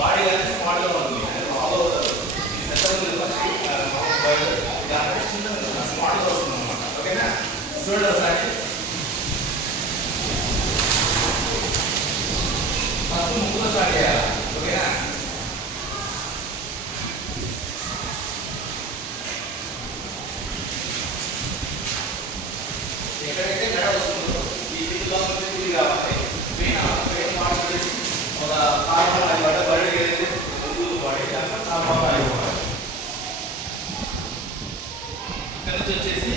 Body అనేది స్మార్ట్గా ఉంటుంది. ఆల్ ఓవర్ స్మార్ట్గా వస్తుంది అనమాట. ఓకేనా? చూడండి ఒకసారి. ఫస్ట్ ముక్కులో స్టార్ట్ చేయాలి. ఓకేనా? ఎక్కడైతే గడ వస్తుందో ఈ పిల్లల్లో ఇది కావాలి. పెయిన్ మార్చేసి ఒక కారణం అది పడ్డ బయటకి ఏదైతే ముందు బాడీ ఆ భాగం అయిపోవాలి. ఇక్కడ నుంచి వచ్చేసి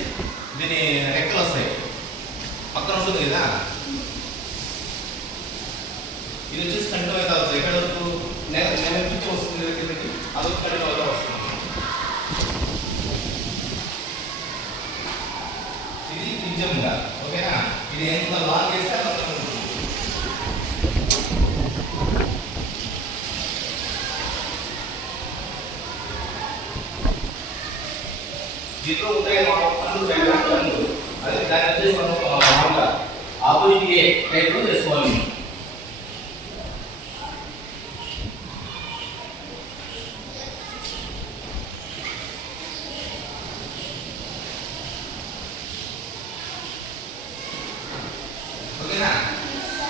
దీని రెక్కలు వస్తాయి. పక్కన ఉంటుంది కదా, ఇది వచ్చేసి కంటిన్యూ అవుతా వస్తుంది. ఎక్కడ వరకు నేను నుంచి వస్తుంది కిందకి, అదొక కంటిన్యూ అవుతా వస్తుంది. ఇది నిజంగా ఓకేనా? ఇది ఎంత లాంగ్ చేస్తే అంత దీంట్లో ఉంటాయి పనులు. అదే దాని వచ్చేసి మనం మామూలుగా ఆపోజిట్ ఏ టైప్లో చేసుకోవాలి. ఓకేనా?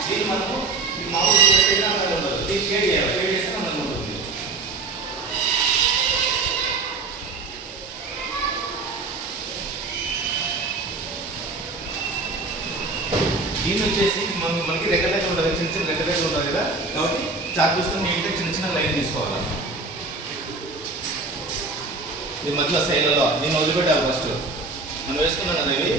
దీన్ని మనము ఈ మామూలు పెట్టినా అందంగా ఉండదు. దీన్ని షేడ్ చేయాలి. షేడ్ చేస్తే అందంగా ఉంటుంది. దీన్ని వచ్చేసి మనకి రెక్క దగ్గర ఉంటుంది, చిన్న చిన్న రెక్క దగ్గర ఉంటుంది కదా, కాబట్టి చాక్ తీసుకొని నీట్గా చిన్న చిన్న లైన్ తీసుకోవాలి. ఈ మధ్యలో శైలలో దీన్ని వదిలిపెట్టాలి. ఫస్ట్ మనం వేసుకున్నాం కదా ఇవి,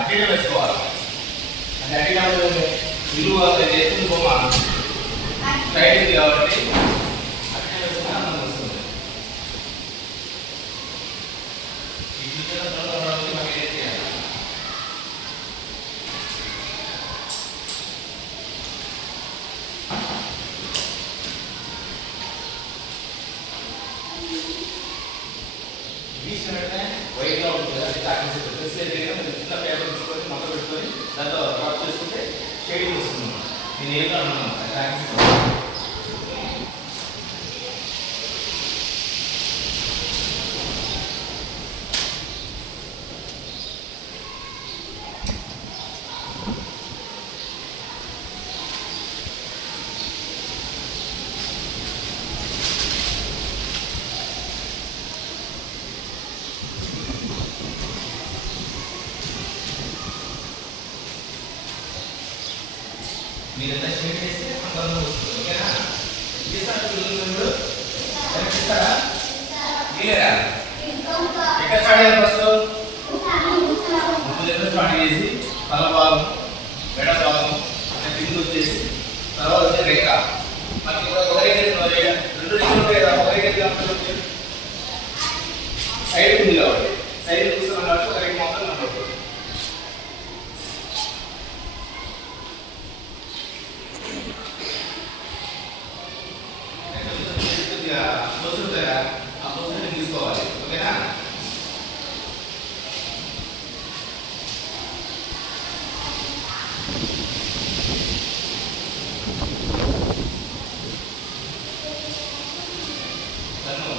అడ్డీలో వేసుకోవాలి. అంటే అడ్డీలో విలువ చేస్తుంది బొమ్మ సైడ్ ఉంది కాబట్టి అడ్డీలో వేసుకుని అన్నం వస్తుంది. మనకి ఏం చేయాలి? వైట్గా ఉంటుంది. అది తాకించి చిన్న పేపర్ తీసుకొని మొక్క పెట్టుకొని దాంట్లో డ్రాప్ చేసుకుంటే షేడింగ్ వస్తుంది. నేను ఏం కాదు తాకించి మీరంతా షేర్ చేస్తే అందంగా వస్తుంది. ఓకేనా? ఇస్తారా పిల్లలు? ఇస్తారా? మీరేరా ఎక్కడ స్టార్ట్ చేయాలి? ఫస్ట్ ముందు స్టార్ట్ చేసి తల భాగం, మెడ భాగం కింద వచ్చేసి తర్వాత వచ్చే రేఖ. మనకి కూడా ఒకరికి 2 రేఖలు ఉంటాయి కదా, ఒకరికి సైడ్ ఉంది కాబట్టి సైడ్ చూస్తున్నాం కాబట్టి ఒకరికి మాత్రం నమ్మకం. తీసుకోవాలి. ఓకేనా?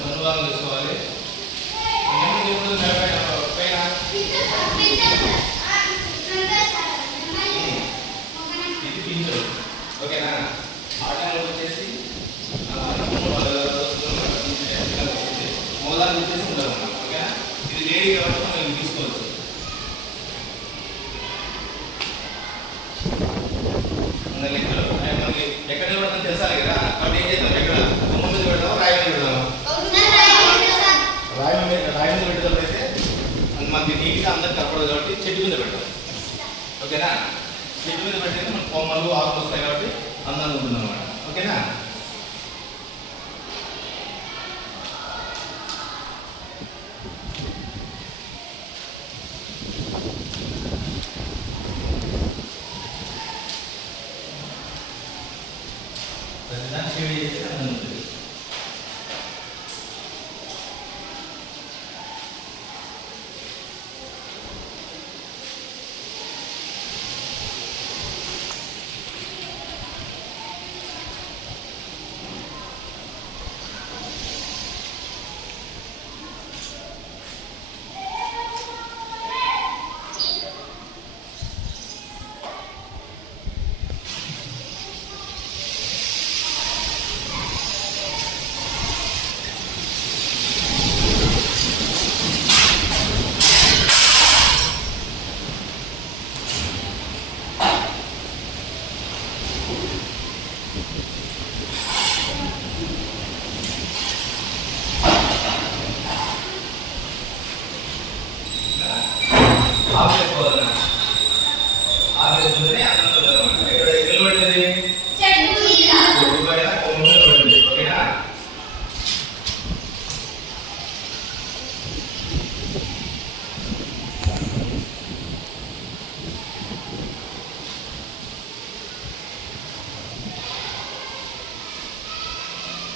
ధనుభాగం తీసుకోవాలి. ఇది పింఛు. ఓకేనా? ఆ టైంలో వచ్చేసి మూలాలు వచ్చేసి ఉండవు. ఓకేనా? ఇది లేడీ కాబట్టి మనం తీసుకోవచ్చు. మనకి ఎక్కడ నిలబడతాం తెలుసా కదా, కాబట్టి ఏం చేద్దాం? ఎక్కడ బొమ్మ మీద పెడదాం, రాయి మీద పెడదాం. రాయి మీద పెట్టేటప్పుడు అయితే మనకి నీట్గా అందరికి కనపడదు కాబట్టి చెట్టు మీద పెట్టాలి. ఓకేనా? చెట్టు మీద పెట్టితే మనకు కొమ్మలు ఆకులు వస్తాయి కాబట్టి అందంగా ఉంటుంది అనమాట. ఓకేనా?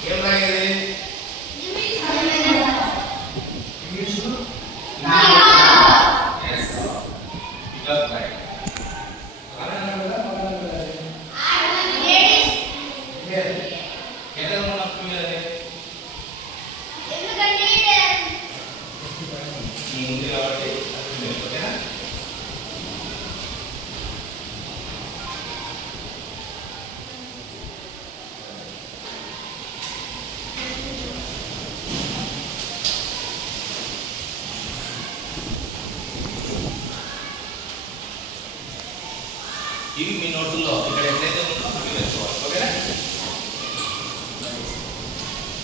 ఏం రాయాలి? ఇంగ్లీషు yes పికప్ రాయాలి. ఎక్కడ మనం పిల్లలే ఎందుకంటే ఉంది కాబట్టి ఓకేనా? ఇవి మీ నోట్స్లో ఇక్కడ